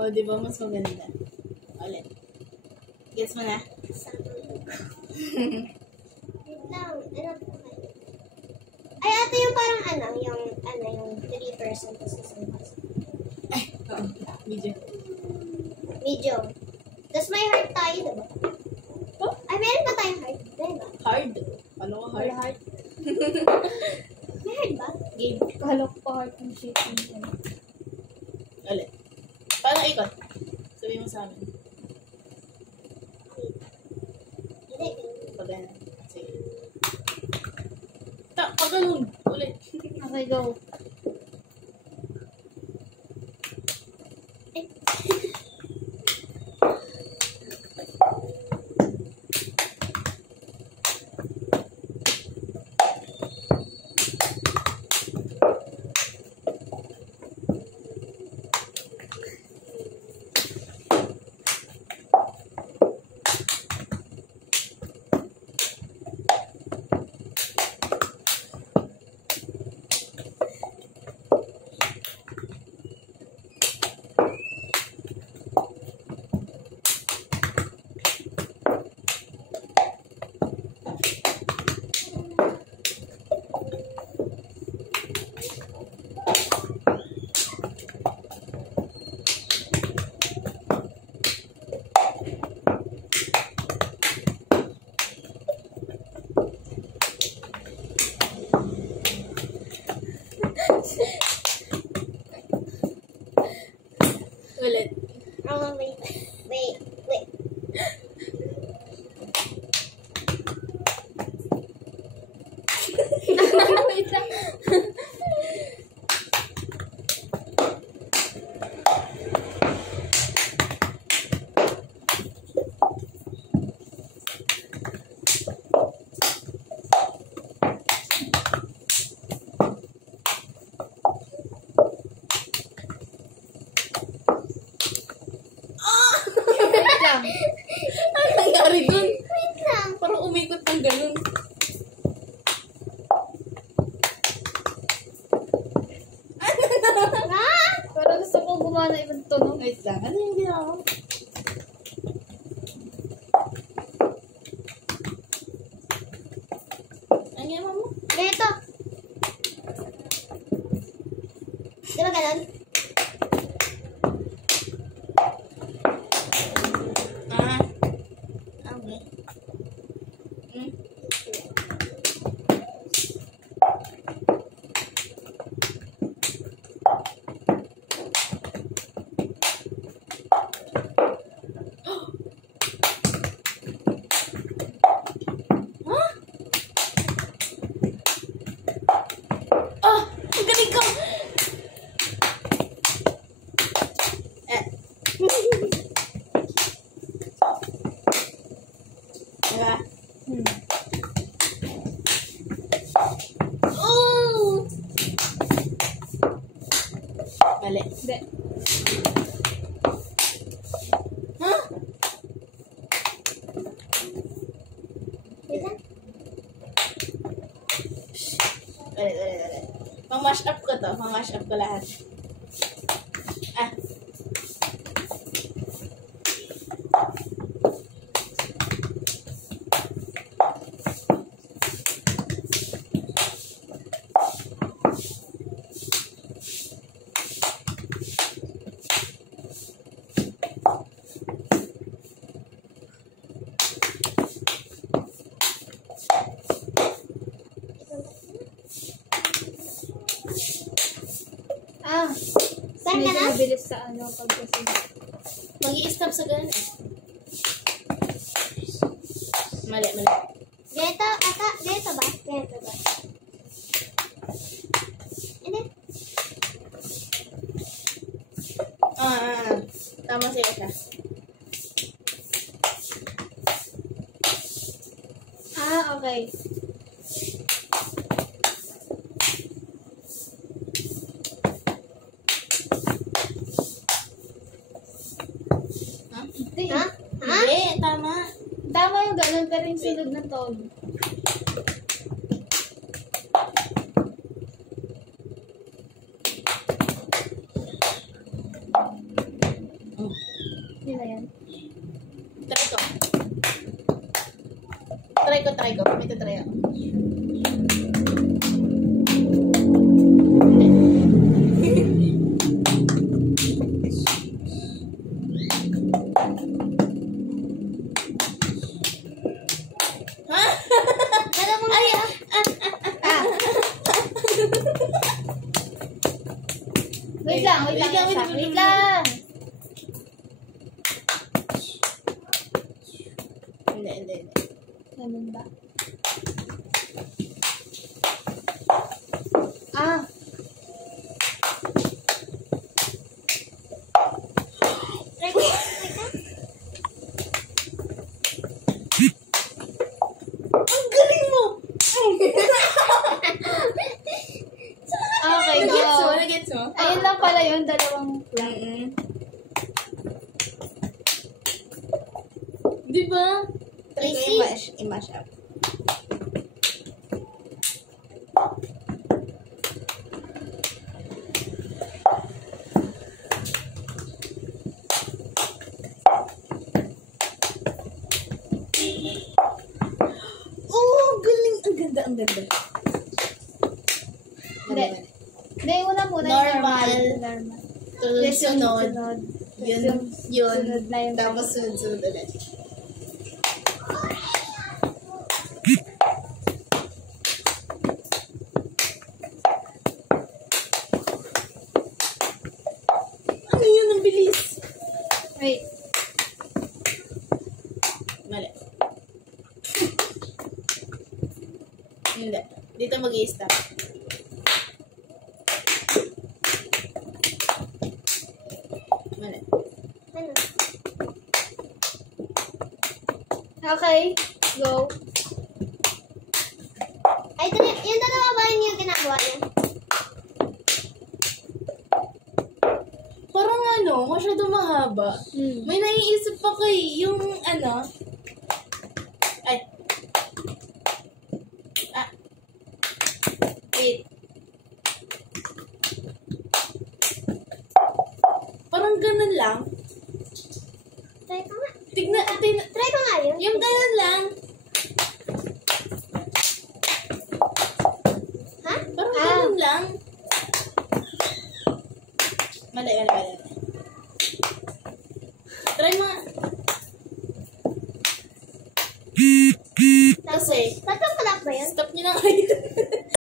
O, di ba mas maganda? Ulit. Guess mo na? Ay, ate yung parang yung 3% tapos isang basa. Ay, oo. Medium. Medium. Tapos may heart tayo, diba? Oh? Ay, meron pa tayong heart. Diba? Hard. Ano ka hard? Heart. May heart ba? Game. Kala ko pa heart ng shape. Ulit. Paano ikot? Sabihin mo sa amin. Hindi. Pagana. Sige. Paganoon. Ulit. Okay, go. Ulit. Oh, wait. Wait. Wait lang. Wait lang. Ano nangyari dun? Wait lang. Parang umikot ng ganun. Ah! Parang gusto ko gumana ibang tunog. Wait lang. Ano yung ginawa ko? Ang ginawa mo? Ganito. Di ba ganun? Ah. Okay. Hmm? Huh? Ah! Ang galing ko! Eh. Diba? Oh! Mali. Hindi. Huh? Wait lang. Ulit. Pang-mash up ko to. Pang-mash up ko lahat. Ah. Saan ka Medyo na? mabilis sa pag kasi. Mag-i-stop sa ganun. Mali. Ganito, ata, ganito ba? Ganito ba? Hindi. Tama siya siya. Okay. Huh? Hindi. Ha? Ha? Hindi, tama. Tama yung ganun, pero yung sunod ng tone. Try ko. May try ako. Ha? Dala mo Ay! kaya? Wait lang. Hindi. Ganun ba? Ah, Try ko. Ang galing mo! okay, Nagets mo? Ayun lang pala yung dalawang Diba? Try ko Easy. i-mash up. Oh, galing! Ang ganda. Hindi. Hindi, una muna yung Normal. normal. Sunod. Yun. Sunod na yung Tapos sunod ulit. Ano yun? Ang bilis. Wait. Mali. Hindi. Dito mag-i-stop. Mali. Ano? Okay, go. Ay, yung dalawa ba yun yung ginagawa niya? Parang masyado mahaba. May naiisip ako yung ay. Wait. Parang ganun lang. Try ko nga. Try ko nga yun. Yung ganun lang. Ha? Parang ganun lang. Mali. Try mo nga. Kasi, Tatlong palak ba yun? stop nyo na kayo.